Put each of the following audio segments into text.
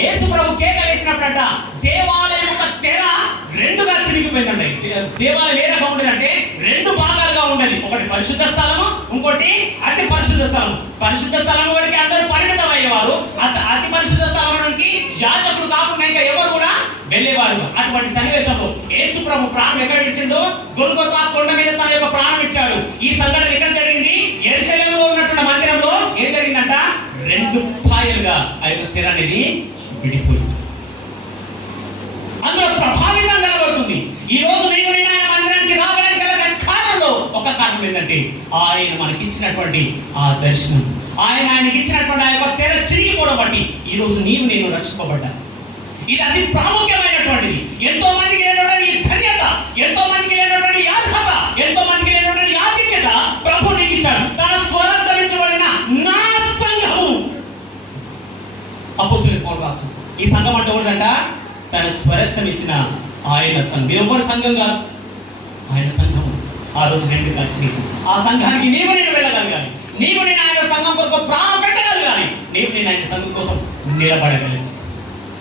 యేసు ప్రభు కేక వేసినప్పుడంట దేవాలయం యొక్క తెర రెండుగా చిరిగిపోయిందండి. దేవాలయం ఏ రకంగా ఉండేదంటే రెండు భాగాలుగా ఉండేది. ఒకటి పరిశుద్ధ స్థలము, ఇంకోటి అతి పరిశుద్ధ స్థలం. పరిశుద్ధ స్థలం వరకు అందరూ పరిమితం అయ్యేవారు. అతి పరిశుద్ధ స్థలానికి యాజకుడు కాకుండా ఇంకా ఎవరు కూడా వెళ్ళేవారు. అటువంటి సన్నివేశంలో యేసు ప్రభు ప్రాణం ఎక్కడ విడిచిందో గొల్గొతా కొండ మీద తన యొక్క ప్రాణం ఇచ్చాడు. ఈ సంఘటన ఎక్కడ జరిగింది? యెరూషలేములో ఉన్నటువంటి మందిరంలో ఏం జరిగిందంట? రెండు పాయలుగా ఆ యొక్క తెర అనేది విడిపోయింది. అందులో ప్రభావితం కనబడుతుంది. ఈ రోజు నేను ఆయన మందిరానికి రావడానికి గల కారణంలో ఒక కారణం ఏంటంటే ఆయన మనకి ఇచ్చినటువంటి ఆ దర్శనం, ఆయనకి ఇచ్చినటువంటి ఆ యొక్క తెర చిరిగిపోవడం బట్టి ఈ రోజు నేను రక్షింపబడ్డా. ఇది అతి ప్రాముఖ్యమైనటువంటిది. ఎంతో మందికి లేనటువంటి ధన్యత, ఎంతో మందికి లేనటువంటి అర్హత, ఎంతో మందికి లేనటువంటి ఆధిక్యత ప్రభు నీకు ఇచ్చాడు. తన స్వరంతరించబడిన నా సంఘము. అపోస్తలుల పౌలు రాసు ఈ సంఘం అంటే ఎవరిదంట? తన స్వరత్వం ఇచ్చిన ఆయన సంఘం. ఎవరి సంఘం కాదు, ఆయన సంఘం. ఆ రోజు రెండు కలిసి ఆ సంఘానికి నేను వెళ్ళగలగాలి. నేను ఆయన సంఘం కొరకు ప్రాణం పెట్టగలగాలి. నేను ఆయన సంఘం కోసం నిలబడగలను.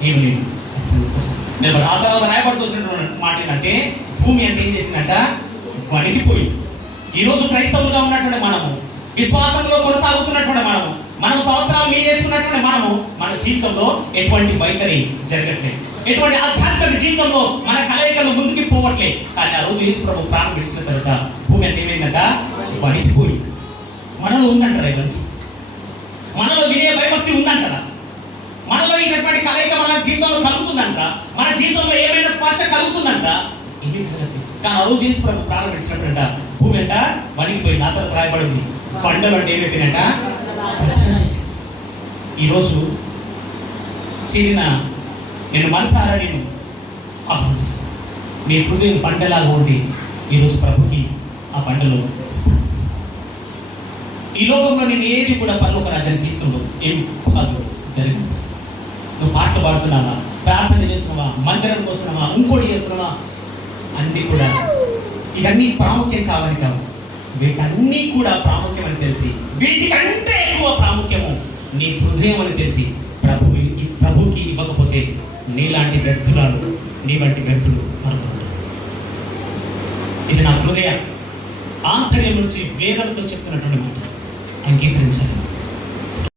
నేను సంఘం కోసం నిలబడ. ఆ తర్వాత రాయబడుతూ వచ్చినటువంటి మాట ఏంటంటే భూమి అంటే ఏం చేసిందంట? వణికిపోయి. ఈరోజు క్రైస్తవులుగా ఉన్నటువంటి మనము, విశ్వాసంలో కొనసాగుతున్నటువంటి మనము సంవత్సరాలు మీరు చేసుకున్నటువంటి మన జీవితంలో ఎటువంటి వైఖరి జరగట్లేదు. ఎటువంటి ఆధ్యాత్మిక జీవితంలో మన కలయికలు ముందుకు పోవట్లేదు. కానీ ఆ రోజు యేసు ప్రభు ప్రాణం విడిచిన తర్వాత భూమి అంటే ఏమైందంట? వణికిపోయింది. మనలో ఉందంటారా ఇవన్నీ? మనలో వినే భయభక్తి ఉందంటారా? మనలో ఇటువంటి కలయిక మన జీవితంలో కలుగుతుందంటారా? మన జీవితంలో ఏమైనా స్పర్శ కలుగుతుందంటారా? ఇది కలగదు. కానీ ఆ రోజు యేసు ప్రభు ప్రాణం విడిచినప్పుడంట భూమి అంట వణికిపోయింది. ఆ తర్వాత రాయబడింది బండలు అంటే ఏమైపోయినట్ట? ఈరోజు చేరిన నేను మనసారా నేను ఆహ్వానిస్తాను. నీ హృదయం బండలాగా ఉండి ఈరోజు ప్రభుకి ఆ బండలో ఈ లోకంలో నేను ఏది కూడా పరలోక రాజ్యాన్ని తీసుకుంటూ ఏం పాజిటివ్ జరిగింది. నువ్వు పాటలు పాడుతున్నావా, ప్రార్థన చేస్తున్నావా, మందిరంకి వస్తున్నావా, ఇంకోటి చేస్తున్నావా, అన్నీ కూడా ఇవన్నీ ప్రాముఖ్యం కావాలి కావు. వీటన్నీ కూడా ప్రాముఖ్యం అని తెలిసి వీటికంటే ఎక్కువ ప్రాముఖ్యము నీ హృదయం అని తెలిసి ప్రభుకి ఇవ్వకపోతే నీలాంటి వ్యక్తురాలు, నీ వంటి వ్యక్తులు మరొకరు. ఇది నా హృదయ ఆంతర్యం నుంచి వేదనతో చెప్తున్నటువంటి మాట. అంగీకరించాలి.